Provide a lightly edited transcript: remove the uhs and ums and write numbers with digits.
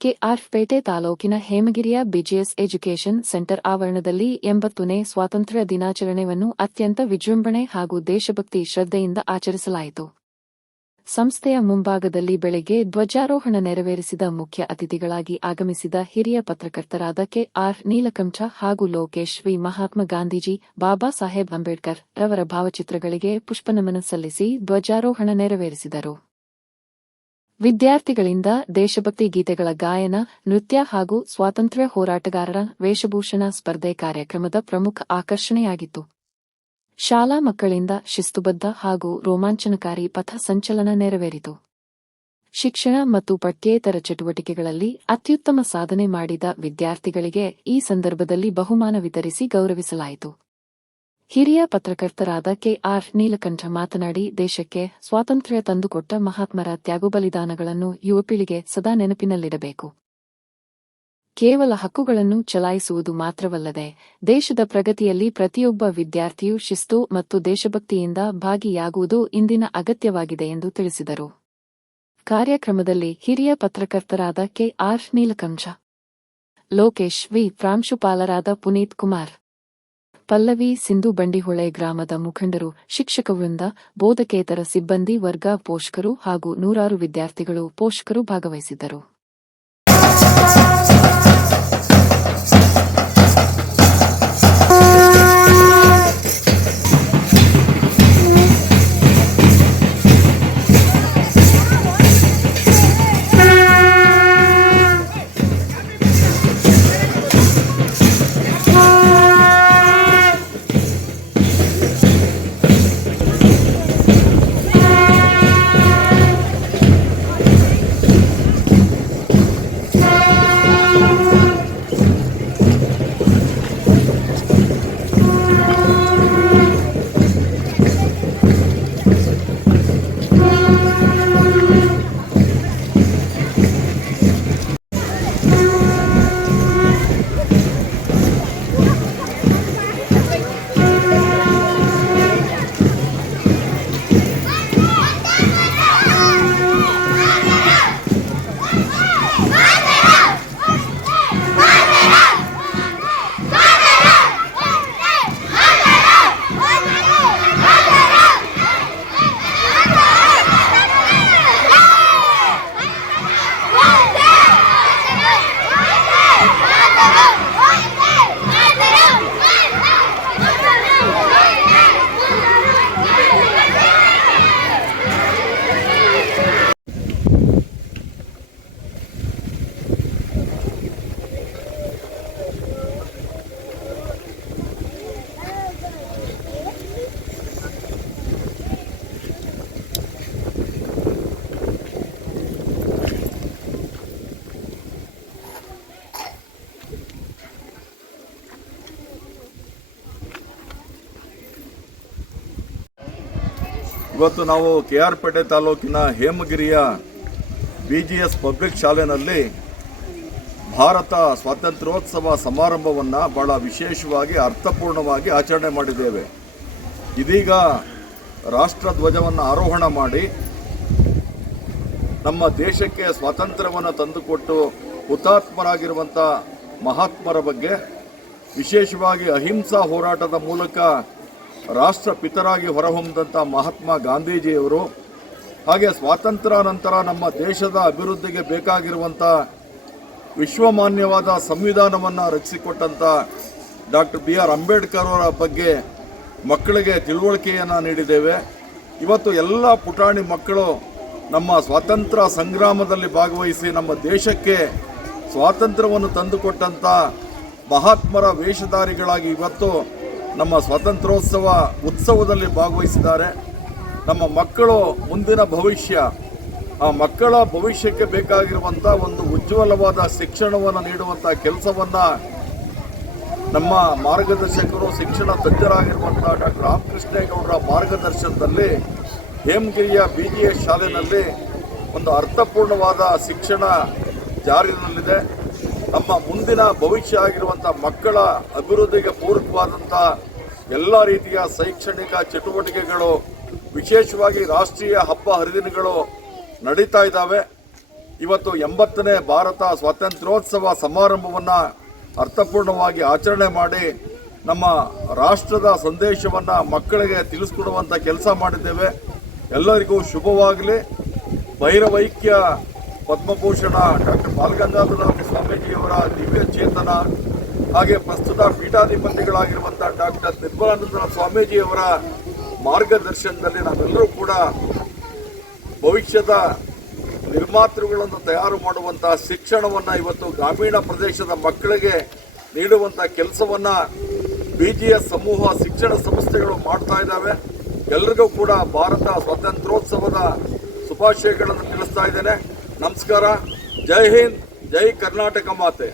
ಕೆಆರ್ಪೇಟೆ ತಾಲೂಕಿನ ಹೇಮಗಿರಿಯ BGS education centre ಆವರಣದಲ್ಲಿ 80ನೇ ಸ್ವಾತಂತ್ರ್ಯ ದಿನಾಚರಣೆಯನ್ನು ಅತ್ಯಂತ ವಿಜೃಂಭಣೆ ಹಾಗೂ ದೇಶಭಕ್ತಿ ಶ್ರದ್ಧೆಯಿಂದ ಆಚರಿಸಲಾಯಿತು. ಸಂಸ್ಥೆಯ ಮುಂಭಾಗದಲ್ಲಿ ಬೆಳಗ್ಗೆ ಧ್ವಜಾರೋಹಣ ನೆರವೇರಿಸಿದ ಮುಖ್ಯ ಅತಿಥಿಗಳಾಗಿ ಆಗಮಿಸಿದ ಹಿರಿಯ ಪತ್ರಕರ್ತರಾದ ಕೆಆರ್ ನೀಲಕಂಠ ಹಾಗೂ ಲೋಕೇಶ್ ವಿ ಮಹಾತ್ಮ ಗಾಂಧೀಜಿ, ಬಾಬಾ ಸಾಹೇಬ್ ಅಂಬೇಡ್ಕರ್ ರವರ ಭಾವಚಿತ್ರಗಳಿಗೆ ಪುಷ್ಪನಮನ ಸಲ್ಲಿಸಿ ಧ್ವಜಾರೋಹಣ ನೆರವೇರಿಸಿದರು. ವಿದ್ಯಾರ್ಥಿಗಳಿಂದ ದೇಶಭಕ್ತಿ ಗೀತೆಗಳ ಗಾಯನ, ನೃತ್ಯ ಹಾಗೂ ಸ್ವಾತಂತ್ರ್ಯ ಹೋರಾಟಗಾರರ ವೇಷಭೂಷಣ ಸ್ಪರ್ಧೆ ಕಾರ್ಯಕ್ರಮದ ಪ್ರಮುಖ ಆಕರ್ಷಣೆಯಾಗಿತ್ತು. ಶಾಲಾ ಮಕ್ಕಳಿಂದ ಶಿಸ್ತುಬದ್ಧ ಹಾಗೂ ರೋಮಾಂಚನಕಾರಿ ಪಥ ಸಂಚಲನ ನೆರವೇರಿತು. ಶಿಕ್ಷಣ ಮತ್ತು ಪಠ್ಯೇತರ ಚಟುವಟಿಕೆಗಳಲ್ಲಿ ಅತ್ಯುತ್ತಮ ಸಾಧನೆ ಮಾಡಿದ ವಿದ್ಯಾರ್ಥಿಗಳಿಗೆ ಈ ಸಂದರ್ಭದಲ್ಲಿ ಬಹುಮಾನ ವಿತರಿಸಿ ಗೌರವಿಸಲಾಯಿತು. ಹಿರಿಯ ಪತ್ರಕರ್ತರಾದ ಕೆಆರ್ ನೀಲಕಂಠ ಮಾತನಾಡಿ, ದೇಶಕ್ಕೆ ಸ್ವಾತಂತ್ರ್ಯ ತಂದುಕೊಟ್ಟ ಮಹಾತ್ಮರ ತ್ಯಾಗಬಲಿದಾನಗಳನ್ನು ಯುವಪೀಳಿಗೆ ಸದಾ ನೆನಪಿನಲ್ಲಿಡಬೇಕು. ಕೇವಲ ಹಕ್ಕುಗಳನ್ನು ಚಲಾಯಿಸುವುದು ಮಾತ್ರವಲ್ಲದೆ ದೇಶದ ಪ್ರಗತಿಯಲ್ಲಿ ಪ್ರತಿಯೊಬ್ಬ ವಿದ್ಯಾರ್ಥಿಯೂ ಶಿಸ್ತು ಮತ್ತು ದೇಶಭಕ್ತಿಯಿಂದ ಭಾಗಿಯಾಗುವುದು ಇಂದಿನ ಅಗತ್ಯವಾಗಿದೆ ಎಂದು ತಿಳಿಸಿದರು. ಕಾರ್ಯಕ್ರಮದಲ್ಲಿ ಹಿರಿಯ ಪತ್ರಕರ್ತರಾದ ಕೆಆರ್ ನೀಲಕಂಠ, ಲೋಕೇಶ್ ವಿ, ಪ್ರಾಂಶುಪಾಲರಾದ ಪುನೀತ್ ಕುಮಾರ್, ಪಲ್ಲವಿ, ಸಿಂಧು, ಬಂಡಿಹೊಳೆ ಗ್ರಾಮದ ಮುಖಂಡರು, ಶಿಕ್ಷಕ ವೃಂದ, ಬೋಧಕೇತರ ಸಿಬ್ಬಂದಿ ವರ್ಗ, ಪೋಷಕರು ಹಾಗೂ ನೂರಾರು ವಿದ್ಯಾರ್ಥಿಗಳು, ಪೋಷಕರು ಭಾಗವಹಿಸಿದ್ದರು. ಇವತ್ತು ನಾವು ಕೆಆರ್ಪೇಟೆ ತಾಲೂಕಿನ ಹೇಮಗಿರಿಯ ಬಿಜಿಎಸ್ ಪಬ್ಲಿಕ್ ಶಾಲೆಯಲ್ಲಿ ಭಾರತ ಸ್ವಾತಂತ್ರ್ಯೋತ್ಸವ ಸಮಾರಂಭವನ್ನು ಬಹಳ ವಿಶೇಷವಾಗಿ ಅರ್ಥಪೂರ್ಣವಾಗಿ ಆಚರಣೆ ಮಾಡಿದ್ದೇವೆ. ಇದೀಗ ರಾಷ್ಟ್ರಧ್ವಜವನ್ನು ಆರೋಹಣ ಮಾಡಿ ನಮ್ಮ ದೇಶಕ್ಕೆ ಸ್ವಾತಂತ್ರ್ಯವನ್ನು ತಂದುಕೊಟ್ಟು ಹುತಾತ್ಮರಾಗಿರುವಂಥ ಮಹಾತ್ಮರ ಬಗ್ಗೆ, ವಿಶೇಷವಾಗಿ ಅಹಿಂಸಾ ಹೋರಾಟದ ಮೂಲಕ ರಾಷ್ಟ್ರಪಿತರಾಗಿ ಹೊರಹೊಮ್ಮಿದಂಥ ಮಹಾತ್ಮ ಗಾಂಧೀಜಿಯವರು, ಹಾಗೆ ಸ್ವಾತಂತ್ರ್ಯ ನಂತರ ನಮ್ಮ ದೇಶದ ಅಭಿವೃದ್ಧಿಗೆ ಬೇಕಾಗಿರುವಂಥ ವಿಶ್ವಮಾನ್ಯವಾದ ಸಂವಿಧಾನವನ್ನು ರಚಿಸಿಕೊಟ್ಟಂಥ ಡಾಕ್ಟರ್ BR ಅಂಬೇಡ್ಕರ್ ಅವರ ಬಗ್ಗೆ ಮಕ್ಕಳಿಗೆ ತಿಳುವಳಿಕೆಯನ್ನು ನೀಡಿದ್ದೇವೆ. ಇವತ್ತು ಎಲ್ಲ ಪುಟಾಣಿ ಮಕ್ಕಳು ನಮ್ಮ ಸ್ವಾತಂತ್ರ್ಯ ಸಂಗ್ರಾಮದಲ್ಲಿ ಭಾಗವಹಿಸಿ ನಮ್ಮ ದೇಶಕ್ಕೆ ಸ್ವಾತಂತ್ರ್ಯವನ್ನು ತಂದುಕೊಟ್ಟಂಥ ಮಹಾತ್ಮರ ವೇಷಧಾರಿಗಳಾಗಿ ಇವತ್ತು ನಮ್ಮ ಸ್ವಾತಂತ್ರ್ಯೋತ್ಸವ ಉತ್ಸವದಲ್ಲಿ ಭಾಗವಹಿಸಿದ್ದಾರೆ. ನಮ್ಮ ಮಕ್ಕಳು ಮುಂದಿನ ಭವಿಷ್ಯ, ಆ ಮಕ್ಕಳ ಭವಿಷ್ಯಕ್ಕೆ ಬೇಕಾಗಿರುವಂಥ ಒಂದು ಉಜ್ವಲವಾದ ಶಿಕ್ಷಣವನ್ನು ನೀಡುವಂಥ ಕೆಲಸವನ್ನು ನಮ್ಮ ಮಾರ್ಗದರ್ಶಕರು, ಶಿಕ್ಷಣ ತಜ್ಞರಾಗಿರುವಂಥ ಡಾಕ್ಟರ್ ರಾಮಕೃಷ್ಣೇಗೌಡರ ಮಾರ್ಗದರ್ಶನದಲ್ಲಿ ಹೇಮಗಿರಿಯ BGS ಶಾಲೆಯಲ್ಲಿ ಒಂದು ಅರ್ಥಪೂರ್ಣವಾದ ಶಿಕ್ಷಣ ಜಾರಿಯಲ್ಲಿದೆ. ನಮ್ಮ ಮುಂದಿನ ಭವಿಷ್ಯ ಆಗಿರುವಂಥ ಮಕ್ಕಳ ಅಭಿವೃದ್ಧಿಗೆ ಪೂರಕವಾದಂಥ ಎಲ್ಲ ರೀತಿಯ ಶೈಕ್ಷಣಿಕ ಚಟುವಟಿಕೆಗಳು, ವಿಶೇಷವಾಗಿ ರಾಷ್ಟ್ರೀಯ ಹಬ್ಬ ಹರಿದಿನಗಳು ನಡೀತಾ ಇದ್ದಾವೆ. ಇವತ್ತು 80ನೇ ಭಾರತ ಸ್ವಾತಂತ್ರ್ಯೋತ್ಸವ ಸಮಾರಂಭವನ್ನು ಅರ್ಥಪೂರ್ಣವಾಗಿ ಆಚರಣೆ ಮಾಡಿ ನಮ್ಮ ರಾಷ್ಟ್ರದ ಸಂದೇಶವನ್ನು ಮಕ್ಕಳಿಗೆ ತಿಳಿಸ್ಕೊಡುವಂಥ ಕೆಲಸ ಮಾಡಿದ್ದೇವೆ. ಎಲ್ಲರಿಗೂ ಶುಭವಾಗಲಿ. ಭೈರವೈಕ್ಯ ಪದ್ಮಭೂಷಣ ಡಾಕ್ಟರ್ ಬಾಲಗಂಗಾಧರ ಸ್ವಾಮೀಜಿಯವರ ದಿವ್ಯ ಚೇತನ ಹಾಗೆ ಪ್ರಸ್ತುತ ಪೀಠಾಧಿಪತಿಗಳಾಗಿರುವಂಥ ಡಾಕ್ಟರ್ ನಿರ್ಮಲಾನಂದ ಸ್ವಾಮೀಜಿಯವರ ಮಾರ್ಗದರ್ಶನದಲ್ಲಿ ನಾವೆಲ್ಲರೂ ಕೂಡ ಭವಿಷ್ಯದ ನಿರ್ಮಾತೃಗಳನ್ನು ತಯಾರು ಮಾಡುವಂಥ ಶಿಕ್ಷಣವನ್ನು ಇವತ್ತು ಗ್ರಾಮೀಣ ಪ್ರದೇಶದ ಮಕ್ಕಳಿಗೆ ನೀಡುವಂಥ ಕೆಲಸವನ್ನು BGS ಸಮೂಹ ಶಿಕ್ಷಣ ಸಂಸ್ಥೆಗಳು ಮಾಡ್ತಾ ಇದ್ದಾವೆ. ಎಲ್ರಿಗೂ ಕೂಡ ಭಾರತ ಸ್ವಾತಂತ್ರ್ಯೋತ್ಸವದ ಶುಭಾಶಯಗಳನ್ನು ತಿಳಿಸ್ತಾ ಇದ್ದೇನೆ. ನಮಸ್ಕಾರ. ಜೈ ಹಿಂದ್, ಜೈ ಕರ್ನಾಟಕ ಮಾತೆ.